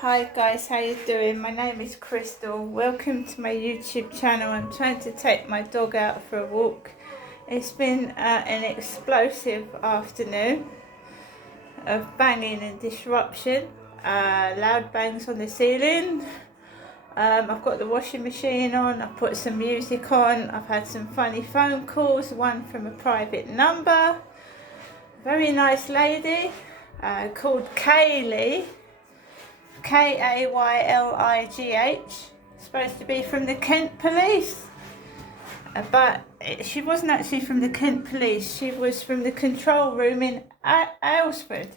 Hi guys, how you doing? My name is Crystal. Welcome to my YouTube channel. I'm trying to take my dog out for a walk. It's been an explosive afternoon of banging and disruption. Loud bangs on the ceiling. I've got the washing machine on. I've put some music on. I've had some funny phone calls. One from a private number. Very nice lady called Kaylee. Kayligh, supposed to be from the Kent Police, but she wasn't actually from the Kent Police. She was from the control room in Aylesford.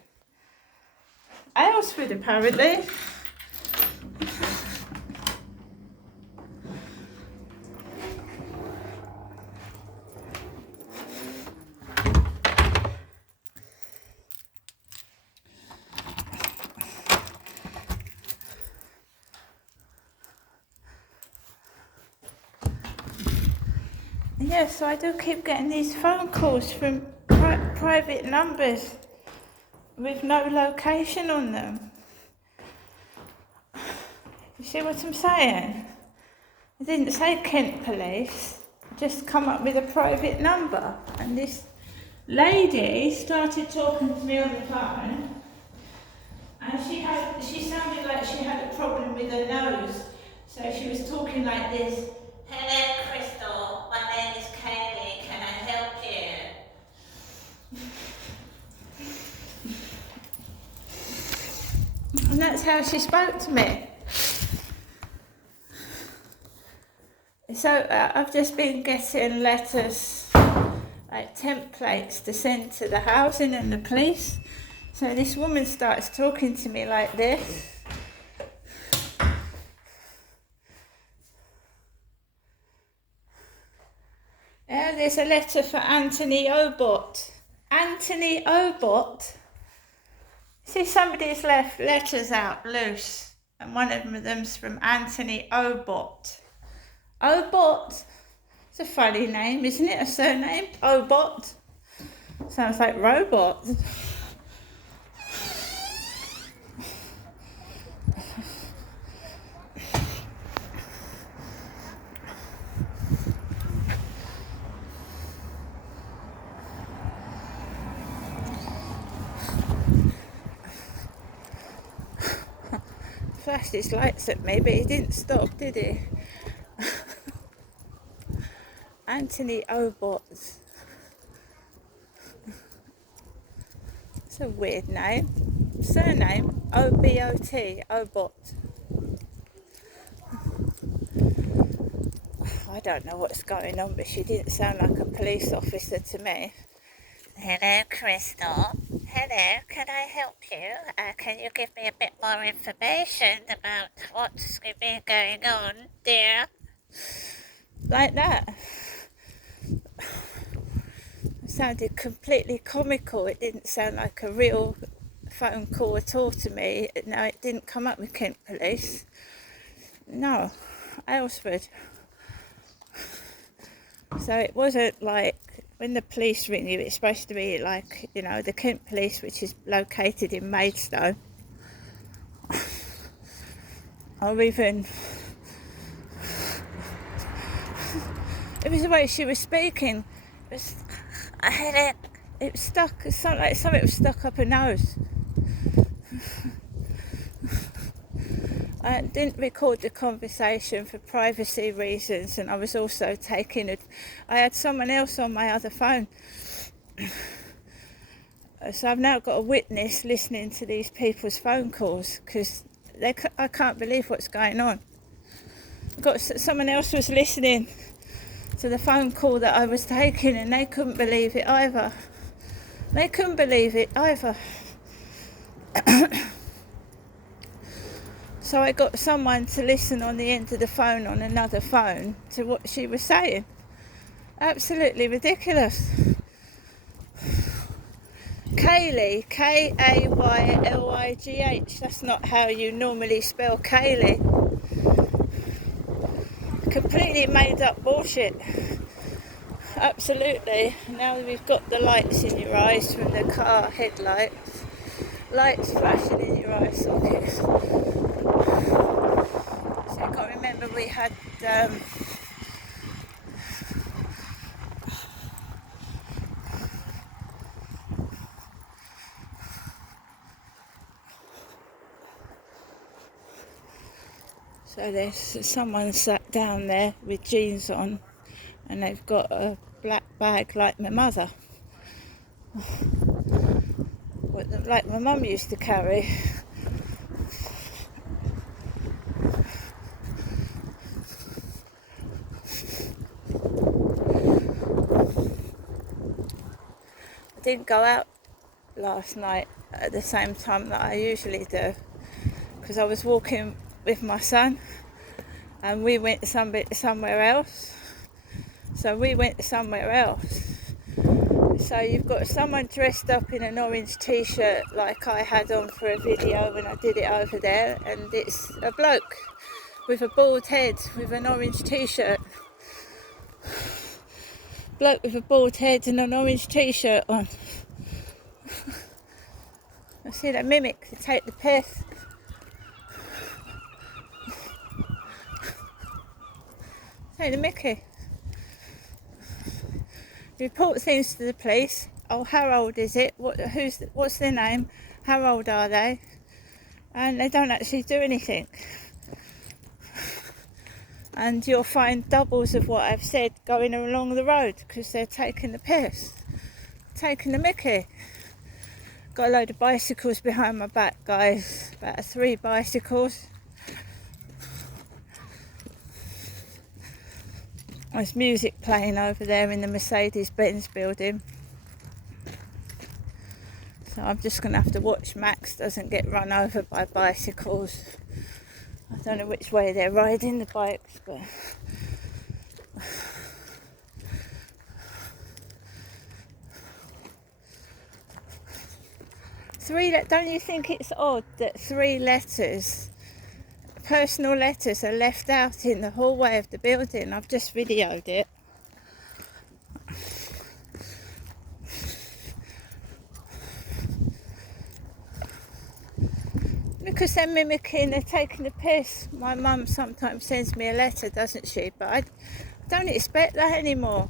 Aylesford, apparently. Yeah, so I do keep getting these phone calls from private numbers with no location on them. You see what I'm saying? I didn't say Kent Police, just come up with a private number. And this lady started talking to me on the phone, and she sounded like she had a problem with her nose. So she was talking like this. Hello Crystal, my name is Kaylee, can I help you? And that's how she spoke to me. So I've just been getting letters, like templates to send to the housing and the police. So this woman starts talking to me like this. There's a letter for Anthony Obot. Anthony Obot. See, somebody's left letters out loose, and one of them's from Anthony Obot. Obot? It's a funny name, isn't it? A surname? Obot. Sounds like robot. Flashed his lights at me, but he didn't stop, did he? Anthony Obot. It's a weird name. Surname, O-B-O-T, Obot. I don't know what's going on, but she didn't sound like a police officer to me. Hello, Crystal. Hello, can I help you? Can you give me a bit more information about what's been going on, dear? Like that. It sounded completely comical. It didn't sound like a real phone call at all to me. No, it didn't come up with Kent Police. No, Aylesford. So it wasn't like when the police ring you, it's supposed to be like, you know, the Kent Police, which is located in Maidstone. Or even, it was the way she was speaking. I had it. It was stuck. It's like something was stuck up her nose. I didn't record the conversation for privacy reasons, and I was also taking it. I had someone else on my other phone, so I've now got a witness listening to these people's phone calls because I can't believe what's going on. Someone else was listening to the phone call that I was taking, and they couldn't believe it either. So I got someone to listen on the end of the phone on another phone to what she was saying. Absolutely ridiculous. Kaylee, Kayligh. That's not how you normally spell Kaylee. Completely made up bullshit. Absolutely. Now we've got the lights in your eyes from the car headlights. lights flashing in your eye sockets. So I can't remember, we had so there's someone sat down there with jeans on, and they've got a black bag like my mother, like my mum used to carry. I didn't go out last night at the same time that I usually do, because I was walking with my son and we went somewhere else. So we went somewhere else. So you've got someone dressed up in an orange t-shirt like I had on for a video when I did it over there, and it's a bloke with a bald head with an orange t-shirt. Bloke with a bald head and an orange t-shirt on. I see that mimic to take the piss. Take the mickey. Report things to the police. Oh, how old is it? What's their name? How old are they? And they don't actually do anything. And you'll find doubles of what I've said going along the road because they're taking the piss, taking the mickey. Got a load of bicycles behind my back, guys. About 3 bicycles. There's music playing over there in the Mercedes-Benz building. So I'm just going to have to watch Max doesn't get run over by bicycles. I don't know which way they're riding the bikes, but... Don't you think it's odd that 3 letters, personal letters, are left out in the hallway of the building? I've just videoed it. Because they're mimicking, they're taking the piss. My mum sometimes sends me a letter, doesn't she? But I don't expect that anymore.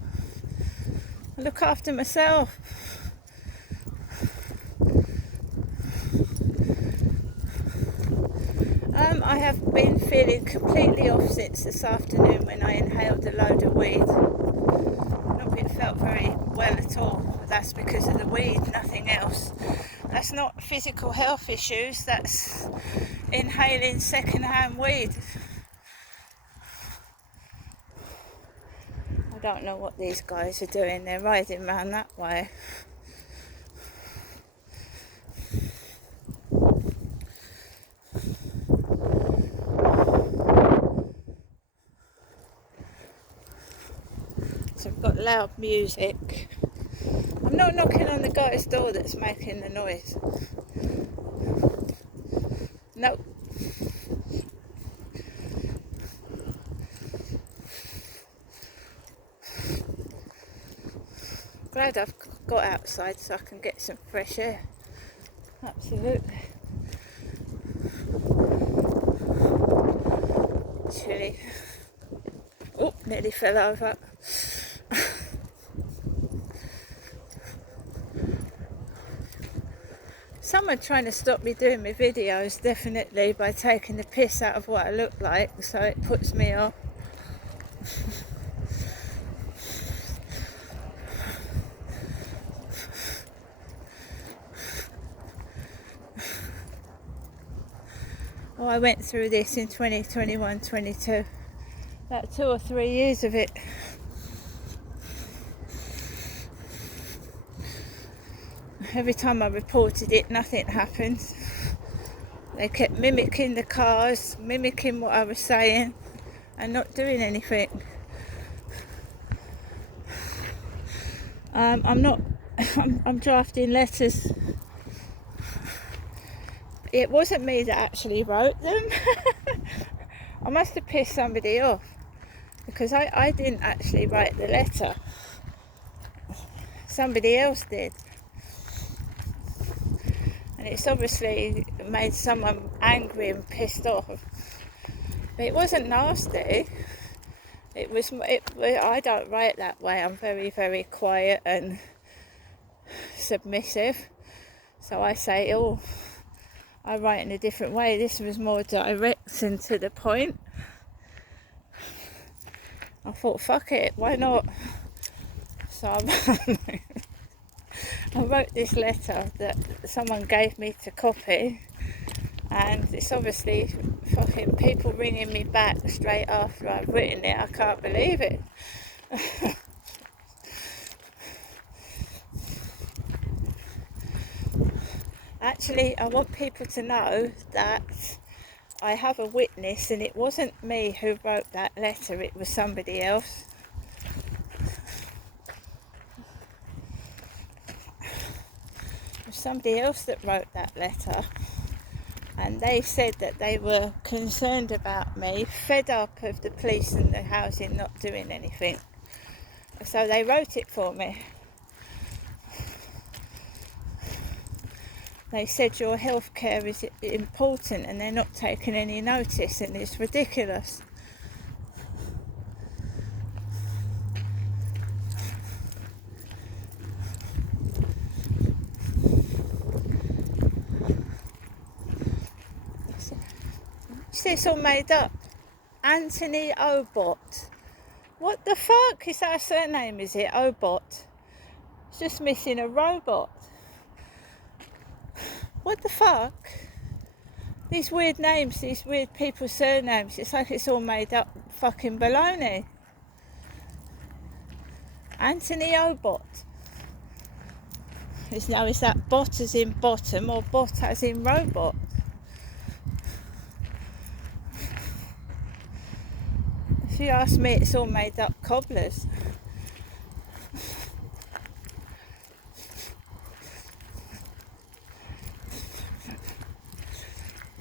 I look after myself. I have been feeling completely off since this afternoon when I inhaled a load of weed. Not been felt very well at all. But that's because of the weed, nothing else. That's not physical health issues, that's inhaling second-hand weed. I don't know what these guys are doing, they're riding around that way. So I've got loud music. I'm not knocking on the guy's door that's making the noise. Nope. Glad I've got outside so I can get some fresh air. Absolutely. Chilly. Oh, nearly fell over. Someone trying to stop me doing my videos, definitely, by taking the piss out of what I look like, so it puts me off. Oh, I went through this in 2021-22, about 2 or 3 years of it. Every time I reported it, nothing happened. They kept mimicking the cars, mimicking what I was saying, and not doing anything. I'm drafting letters. It wasn't me that actually wrote them. I must have pissed somebody off, because I didn't actually write the letter. Somebody else did. And it's obviously made someone angry and pissed off. But it wasn't nasty. I don't write that way. I'm very, very quiet and submissive. So I say, oh, I write in a different way. This was more direct and to the point. I thought, fuck it, why not? So I wrote this letter that someone gave me to copy, and it's obviously fucking people ringing me back straight after I've written it. I can't believe it. Actually, I want people to know that I have a witness, and it wasn't me who wrote that letter, it was somebody else. It was somebody else that wrote that letter, and they said that they were concerned about me, fed up of the police and the housing not doing anything. So they wrote it for me. They said your health care is important and they're not taking any notice, and it's ridiculous. It's all made up. Anthony Obot. What the fuck is that surname, is it? Obot. It's just missing a robot. What the fuck? These weird names, these weird people's surnames, it's like it's all made up fucking baloney. Anthony Obot. Is that bot as in bottom or bot as in robot? If you ask me, it's all made up cobblers.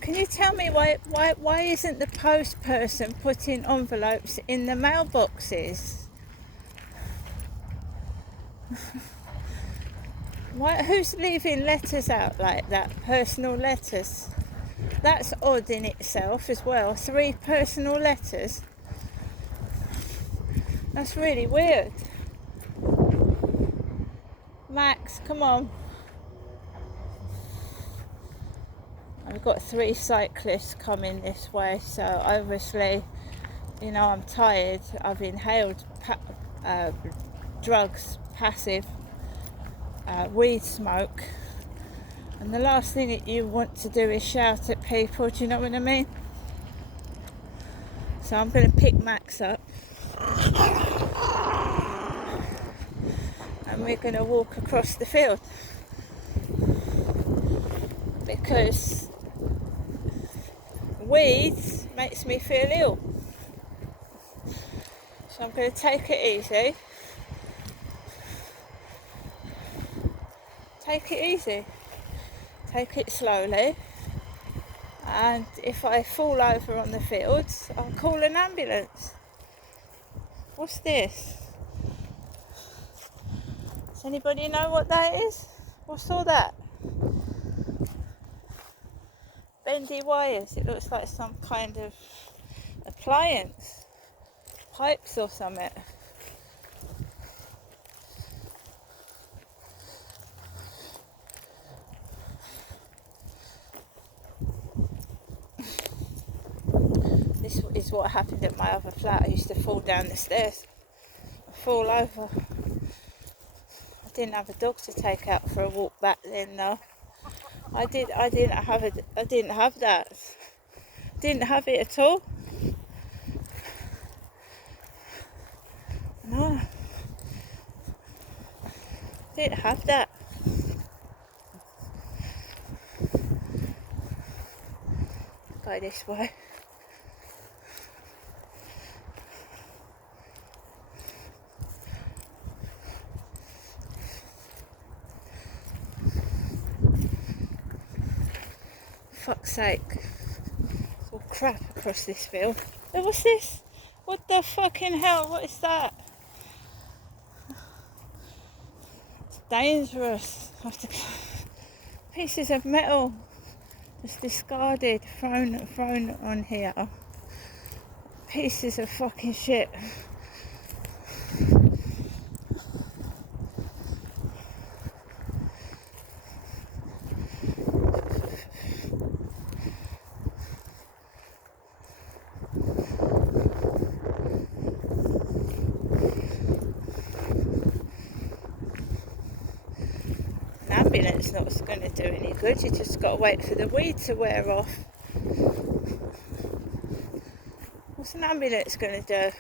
Can you tell me why isn't the post person putting envelopes in the mailboxes? Who's leaving letters out like that? Personal letters. That's odd in itself as well. 3 personal letters. That's really weird. Max, come on. I've got 3 cyclists coming this way, so obviously, I'm tired. I've inhaled drugs, passive, weed smoke, and the last thing that you want to do is shout at people, do you know what I mean? So I'm going to pick Max up and we're going to walk across the field, because weed makes me feel ill. So I'm going to take it easy. Take it easy. Take it slowly. And if I fall over on the fields, I'll call an ambulance. What's this? Does anybody know what that is? What's all that? Bendy wires. It looks like some kind of appliance. Pipes or something. This is what happened at my other flat. I used to fall down the stairs. I fall over. I didn't have a dog to take out for a walk back then though. I didn't have that. Didn't have it at all. No. Didn't have that. Go this way. Fuck's sake. It's all crap across this field. Oh, what's this? What the fucking hell? What is that? It's dangerous. pieces of metal just discarded, thrown on here. Pieces of fucking shit. Ambulance not going to do any good. You just got to wait for the weed to wear off. What's an ambulance going to do?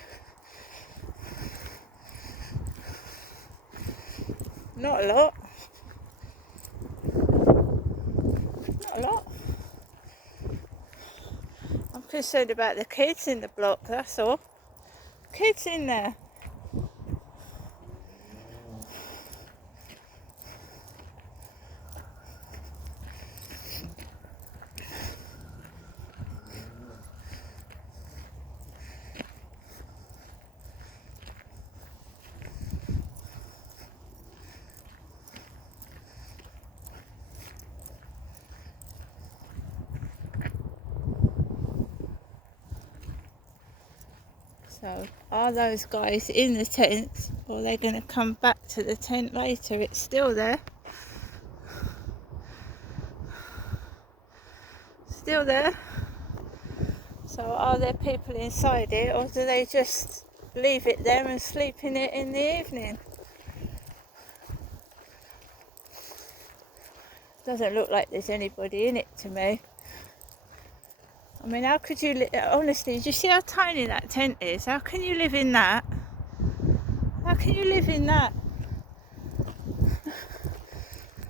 Not a lot. Not a lot. I'm concerned about the kids in the block, that's all. Kids in there. So, are those guys in the tent, or are they going to come back to the tent later? It's still there. Still there. So, are there people inside it, or do they just leave it there and sleep in it in the evening? Doesn't look like there's anybody in it to me. I mean, how could you, honestly, do you see how tiny that tent is? How can you live in that? How can you live in that?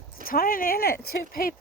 It's tiny, isn't it? 2 people.